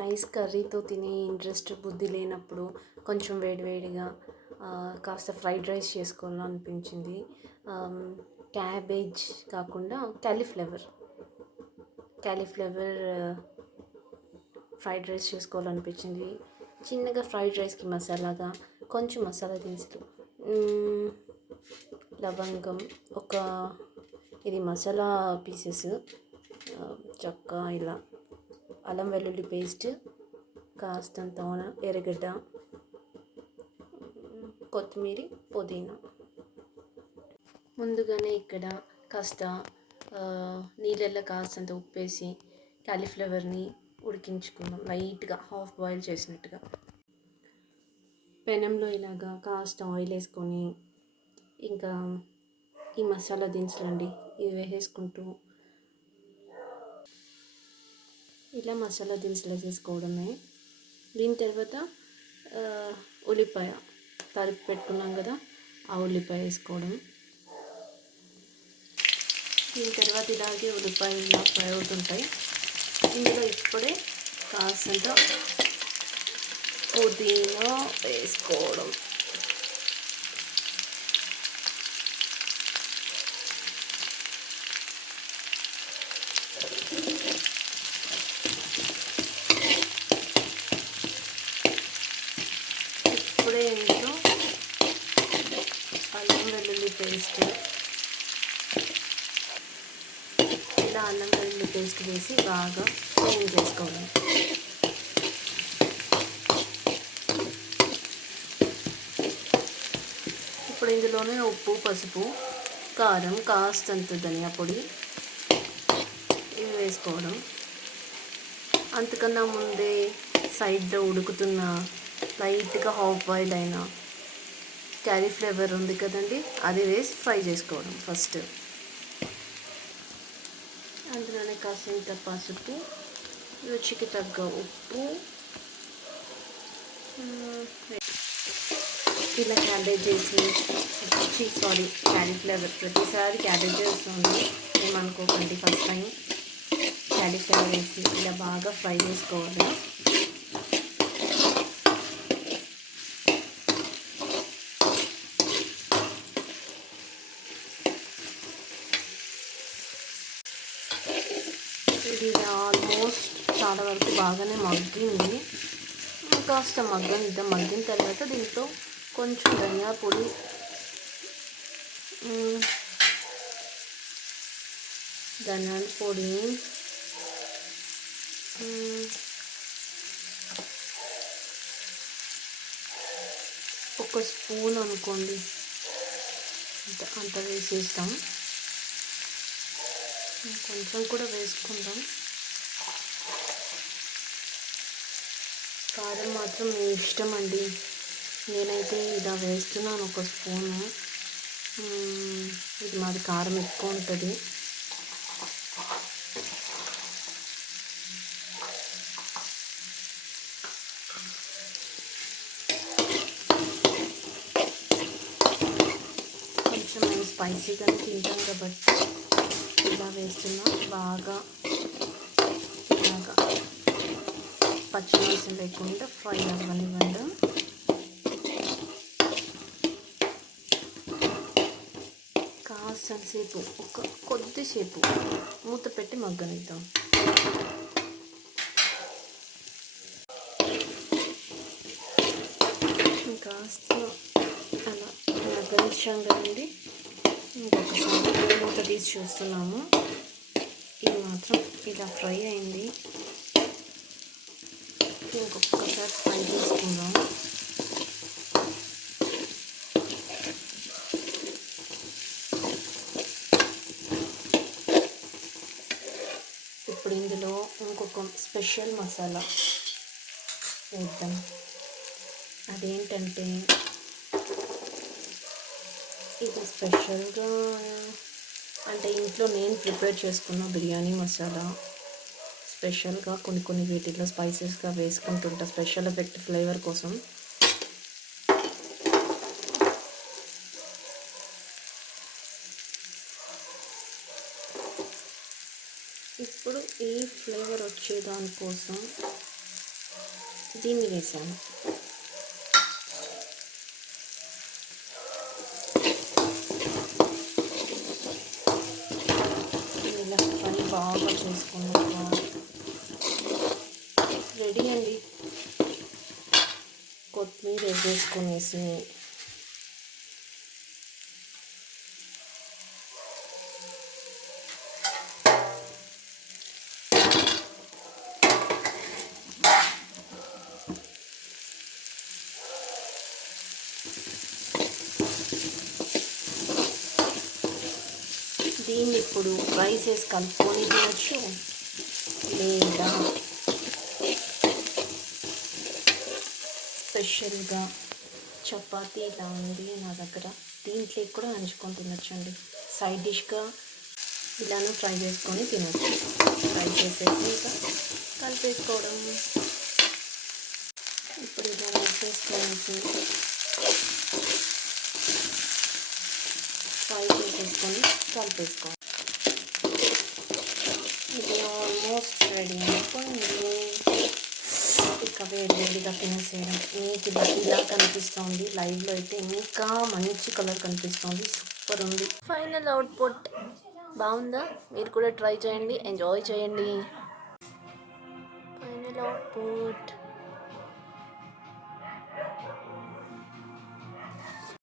Rice కర్రీతో తినే interest బుద్ధి లేనప్పుడు కొంచెం వేడివేడిగా కాస్త ఫ్రైడ్ రైస్ చేసుకోవాలనిపించింది. క్యాబేజ్ కాకుండా క్యాలీఫ్లవర్. క్యాలీఫ్లవర్ ఫ్రైడ్ రైస్ చేసుకోవాలనిపించింది. చిన్నగా ఫ్రైడ్ రైస్కి మసాలాగా కొంచెం మసాలా దినుసులు. లవంగం ఒక ఇది మసాలా పీసెస్ చక్క ఇలా. అల్లం వెల్లుల్లి పేస్ట్ కాస్తంత ఎర్రగడ్డ కొత్తిమీర పుదీనా. ముందుగానే ఇక్కడ కాస్త నీళ్ళల్లో కాస్తంత ఉప్పేసి కాలీఫ్లవర్ని ఉడికించుకున్నాం లైట్గా హాఫ్ బాయిల్ చేసినట్టుగా. పెనంలో ఇలాగా కాస్త ఆయిల్ వేసుకొని ఇంకా ఈ మసాలా దినుసులు అండి ఇవి వేసేసుకుంటూ ఇలా మసాలా దినుసులు చేసుకోవడమే దీని తర్వాత ఉల్లిపాయ తరిపి పెట్టుకున్నాం కదా ఆ ఉల్లిపాయ వేసుకోవడం. దీని తర్వాత ఇలాగే ఉల్లిపాయలు ఇలా ఫ్రై అవుతుంటాయి. ఇందులో ఇప్పుడే కాసంత పుదీనా వేసుకోవడం ఇప్పుడే ఇంట్లో అల్లం వెల్లుల్లి పేస్ట్ ఇలా అల్లం వెల్లుల్లి పేస్ట్ వేసి బాగా క్లీన్ చేసుకోవాలి. ఇప్పుడు ఇందులోనే ఉప్పు పసుపు కారం కాస్తంత ధనియా పొడి ఇవి వేసుకోవడం. అంతకన్నా ముందే సైడ్లో ఉడుకుతున్న లైట్గా హాఫ్ బాయిల్ అయిన క్యాలీఫ్లవర్ ఉంది కదండి అది వేసి ఫ్రై చేసుకోవడం ఫస్ట్ అందులోనే కాసింత పసుపు రుచికి తగ్గ ఉప్పు. ఇలా క్యాబేజ్ వేసి సారీ క్యాలీఫ్లవర్ ప్రతిసారి క్యాబేజ్ వస్తుంది ఏమనుకోకండి ఫస్ట్ టైం క్యాలీఫ్లవర్ వేసి ఇలా బాగా ఫ్రై చేసుకోవాలి. ఇది ఆల్మోస్ట్ చాలా వరకు బాగానే మగ్గింది. కాస్త మగ్గనిద్దాం మగ్గిన తర్వాత దీంట్లో కొంచెం ధనియా పొడి ధనియాల పొడి ఒక స్పూన్ అనుకోండి. అంత అంత వేసేస్తాం. కొంచెం కూడా వేసుకుందాం. కారం మాత్రం మీ ఇష్టం అండి. నేనైతే ఇలా వేస్తున్నాను ఒక స్పూను. ఇది మాది కారం ఎక్కువ ఉంటుంది. కొంచెం మేము స్పైసీగానే తింటాం కాబట్టి. ఇలా వేస్తున్నా. బాగా బాగా పచ్చిమిర్చి లేకుండా ఫ్రై అవ్వనివ్వండి. కాసంతసేపు ఒక కొద్దిసేపు మూత పెట్టి మగ్గనిద్దాం. కాస్త అలా మగ్గనిచ్చాం కదండి. ఇంకొకసారి మూత తీసి చూస్తున్నాము. ఇది మాత్రం ఇలా ఫ్రై అయింది. ఇంకొకసారి ఫ్రై చేసుకుందాం. ఇప్పుడు ఇందులో ఇంకొక స్పెషల్ మసాలా వేద్దాం. అదేంటంటే ఇది స్పెషల్గా అంటే ఇంట్లో నేను ప్రిపేర్ చేసుకున్న బిర్యానీ మసాలా. స్పెషల్గా కొన్ని కొన్ని వీటిలో స్పైసెస్గా వేసుకుంటుంటా స్పెషల్ ఎఫెక్ట్ ఫ్లేవర్ కోసం. ఇప్పుడు ఈ ఫ్లేవర్ వచ్చేదానికోసం దీన్ని వేసాను ఇలా పని బాగా రెడీ అండి. కొత్తిమీర వేసుకునేసి దీన్ని ఇప్పుడు రైస్ వేసి కలుపుకొని తినచ్చు. లేదా స్పెషల్గా చపాతీ ఇలా ఉంది నా దగ్గర. దీంట్లో కూడా నంచుకొని తినొచ్చండి. సైడ్ డిష్గా ఇలాను ఫ్రై చేసుకొని తినొచ్చు. ఫ్రై చేసేసి ఇంకా కలిపేసుకోవడం. ఇప్పుడు ఇలా రైస్ వేసుకొని ఫ్రై చేసేసుకొని కలిపేసుకోవాలి ఇది ఆల్మోస్ట్ రెడీ అయిపోయింది. ఇక వేడివేడిగా తినేసేయడం మీకు ఇలా ఇలా కనిపిస్తుంది. లైవ్లో అయితే ఇంకా మంచి కలర్ కనిపిస్తుంది. సూపర్ ఉంది. ఫైనల్ అవుట్పుట్ బాగుందా? మీరు కూడా ట్రై చేయండి. ఎంజాయ్ చేయండి. Final output